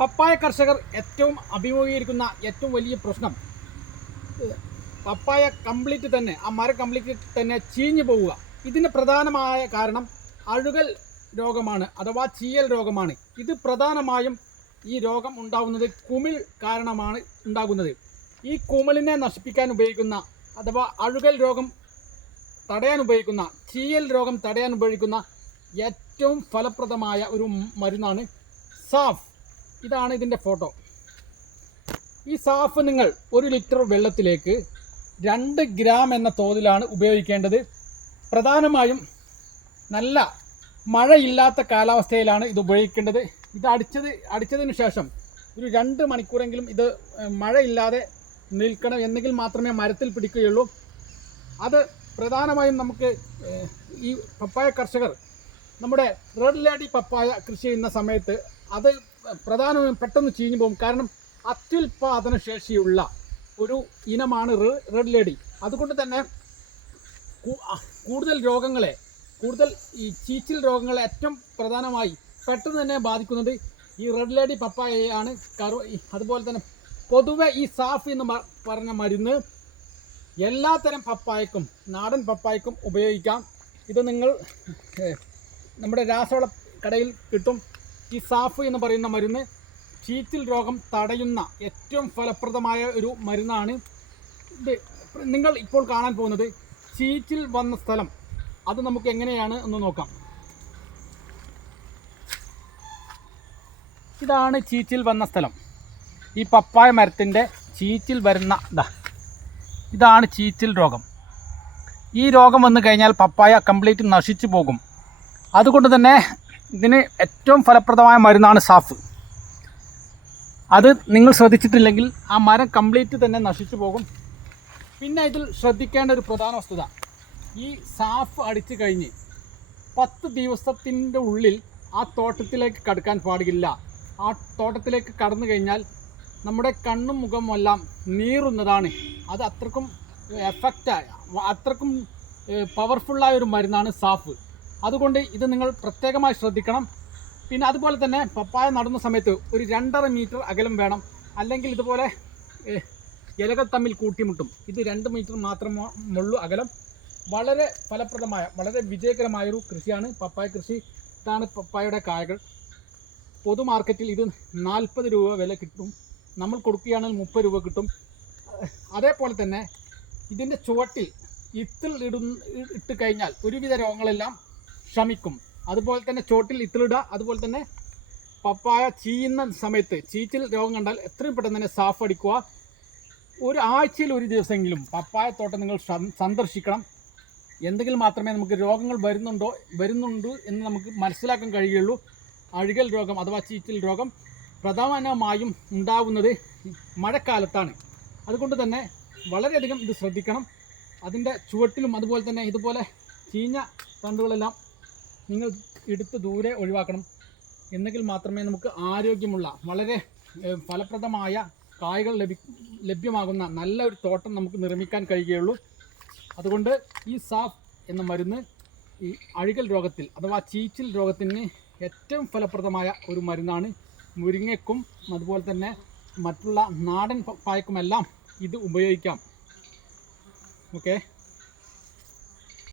പപ്പായ കർഷകർ ഏറ്റവും അഭിമുഖീകരിക്കുന്ന ഏറ്റവും വലിയ പ്രശ്നം പപ്പായ കംപ്ലീറ്റ് തന്നെ ആ മരം കംപ്ലീറ്റ് തന്നെ ചീഞ്ഞു പോവുക. ഇതിന് പ്രധാനമായ കാരണം അഴുകൽ രോഗമാണ് അഥവാ ചീയൽ രോഗമാണ്. ഇത് പ്രധാനമായും ഈ രോഗം ഉണ്ടാകുന്നത് കുമിൾ കാരണമാണ് ഉണ്ടാകുന്നത്. ഈ കുമിളിനെ നശിപ്പിക്കാൻ ഉപയോഗിക്കുന്ന അഥവാ അഴുകൽ രോഗം തടയാൻ ഉപയോഗിക്കുന്ന ചീയൽ രോഗം തടയാൻ ഉപയോഗിക്കുന്ന ഏറ്റവും ഫലപ്രദമായ ഒരു മരുന്നാണ് സാഫ്. ഇതാണ് ഇതിന്റെ ഫോട്ടോ. ഈ സാഫ് നിങ്ങൾ ഒരു ലിറ്റർ വെള്ളത്തിലേക്ക് രണ്ട് ഗ്രാം എന്ന തോതിലാണ് ഉപയോഗിക്കേണ്ടത്. പ്രധാനമായും നല്ല മഴയില്ലാത്ത കാലാവസ്ഥയിലാണ് ഇത് ഉപയോഗിക്കേണ്ടത്. ഇത് അടിച്ചത് അടിച്ചതിന് ശേഷം ഒരു രണ്ട് മണിക്കൂറെങ്കിലും ഇത് മഴയില്ലാതെ നിൽക്കണം എന്നെങ്കിൽ മാത്രമേ മരത്തിൽ പിടിക്കുകയുള്ളൂ. അത് പ്രധാനമായും നമുക്ക് ഈ പപ്പായ കർഷകർ നമ്മുടെ റെഡ് ലേഡി പപ്പായ കൃഷി ചെയ്യുന്ന സമയത്ത് അത് പ്രധാനമായും പെട്ടെന്ന് ചീഞ്ഞു പോകും. കാരണം അത്യുൽപാദന ശേഷിയുള്ള ഒരു ഇനമാണ് റെഡ് ലേഡി അതുകൊണ്ട് തന്നെ കൂടുതൽ രോഗങ്ങളെ കൂടുതൽ ഈ ചീച്ചിൽ രോഗങ്ങളെ ഏറ്റവും പ്രധാനമായി പെട്ടെന്ന് തന്നെ ബാധിക്കുന്നത് ഈ റെഡ് ലേഡി പപ്പായയാണ്. കറു അതുപോലെ തന്നെ പൊതുവെ ഈ സാഫ് എന്ന് പറഞ്ഞ മരുന്ന് എല്ലാത്തരം പപ്പായക്കും നാടൻ പപ്പായക്കും ഉപയോഗിക്കാം. ഇത് നിങ്ങൾ നമ്മുടെ രാസവള കടയിൽ കിട്ടും. ഈ സാഫ് എന്ന് പറയുന്ന മരുന്ന് ചീറ്റിൽ രോഗം തടയുന്ന ഏറ്റവും ഫലപ്രദമായ ഒരു മരുന്നാണ്. ഇത് നിങ്ങൾ ഇപ്പോൾ കാണാൻ പോകുന്നത് ചീറ്റിൽ വന്ന സ്ഥലം. അത് നമുക്ക് എങ്ങനെയാണ് എന്ന് നോക്കാം. ഇതാണ് ചീച്ചിൽ വന്ന സ്ഥലം. ഈ പപ്പായ മരത്തിന്റെ ചീച്ചിൽ വരുന്ന ഇതാ ഇതാണ് ചീച്ചിൽ രോഗം. ഈ രോഗം വന്നു കഴിഞ്ഞാൽ പപ്പായ കംപ്ലീറ്റ് നശിച്ചു പോകും. അതുകൊണ്ട് തന്നെ ഇതിന് ഏറ്റവും ഫലപ്രദമായ മരുന്നാണ് സാഫ്. അത് നിങ്ങൾ ശ്രദ്ധിച്ചിട്ടില്ലെങ്കിൽ ആ മരം കംപ്ലീറ്റ് തന്നെ നശിച്ചു പോകും. പിന്നെ ഇതിൽ ശ്രദ്ധിക്കേണ്ട ഒരു പ്രധാന വസ്തുത. ഈ സാഫ് അടിച്ചു കഴിഞ്ഞ് പത്ത് ദിവസത്തിന്റെ ഉള്ളിൽ ആ തോട്ടത്തിലേക്ക് കടക്കാൻ പാടില്ല. ആ തോട്ടത്തിലേക്ക് കടന്നു കഴിഞ്ഞാൽ നമ്മുടെ കണ്ണും മുഖമെല്ലാം നീറുന്നതാണ്. അത് അത്രക്കും എഫക്റ്റായ അത്രക്കും പവർഫുള്ളായ ഒരു മരുന്നാണ് സാഫ്. അതുകൊണ്ട് ഇത് നിങ്ങൾ പ്രത്യേകമായി ശ്രദ്ധിക്കണം. പിന്നെ അതുപോലെ തന്നെ പപ്പായ നടുന്ന സമയത്ത് ഒരു രണ്ടര മീറ്റർ അകലം വേണം. അല്ലെങ്കിൽ ഇതുപോലെ ഇലകൾ തമ്മിൽ കൂട്ടിമുട്ടും. ഇത് രണ്ട് മീറ്റർ മാത്രമുള്ളൂ അകലം. വളരെ ഫലപ്രദമായ വളരെ വിജയകരമായൊരു കൃഷിയാണ് പപ്പായ കൃഷി. ഇതാണ് പപ്പായയുടെ കായകൾ. പൊതു മാർക്കറ്റിൽ ഇത് നാൽപ്പത് രൂപ വില കിട്ടും. നമ്മൾ കൊടുക്കുകയാണെങ്കിൽ മുപ്പത് രൂപ കിട്ടും. അതേപോലെ തന്നെ ഇതിന്റെ ചുവട്ടിൽ ഇത്തിൽ ഇടുന്ന ഇട്ട് കഴിഞ്ഞാൽ ഒരുവിധ രോഗങ്ങളെല്ലാം ശമിക്കും അതുപോലെ തന്നെ ചോട്ടിൽ ഇത്തിലിടുക അതുപോലെ തന്നെ പപ്പായ ചീയുന്ന സമയത്ത് ചീച്ചിൽ രോഗം കണ്ടാൽ എത്രയും പെട്ടെന്ന് തന്നെ സാഫ് അടിക്കുക. ഒരു ആഴ്ചയിൽ ഒരു ദിവസമെങ്കിലും പപ്പായ തോട്ടം നിങ്ങൾ സന്ദർശിക്കണം. എന്തെങ്കിലും മാത്രമേ നമുക്ക് രോഗങ്ങൾ വരുന്നുണ്ടോ വരുന്നുണ്ട് എന്ന് നമുക്ക് മനസ്സിലാക്കാൻ കഴിയുള്ളൂ. അഴുകൽ രോഗം അഥവാ ചീച്ചിൽ രോഗം പ്രധാനമായും ഉണ്ടാകുന്നത് മഴക്കാലത്താണ്. അതുകൊണ്ട് തന്നെ വളരെയധികം ഇത് ശ്രദ്ധിക്കണം. അതിന്റെ ചുവട്ടിലും അതുപോലെ തന്നെ ഇതുപോലെ ചീഞ്ഞ തണ്ടുകളെല്ലാം നിങ്ങൾ എടുത്ത് ദൂരെ ഒഴിവാക്കണം. എന്നെങ്കിൽ മാത്രമേ നമുക്ക് ആരോഗ്യമുള്ള വളരെ ഫലപ്രദമായ കായ്കൾ ലഭി ലഭ്യമാകുന്ന നല്ല ഒരു തോട്ടം നമുക്ക് നിർമ്മിക്കാൻ കഴിയുകയുള്ളൂ. അതുകൊണ്ട് ഈ സാഫ് എന്ന മരുന്ന് ഈ അഴുകൽ രോഗത്തിൽ അഥവാ ചീച്ചിൽ രോഗത്തിന് ഏറ്റവും ഫലപ്രദമായ ഒരു മരുന്നാണ്. മുരിങ്ങയ്ക്കും അതുപോലെ തന്നെ മറ്റുള്ള നാടൻ പായക്കുമെല്ലാം ഇത് ഉപയോഗിക്കാം. ഓക്കെ?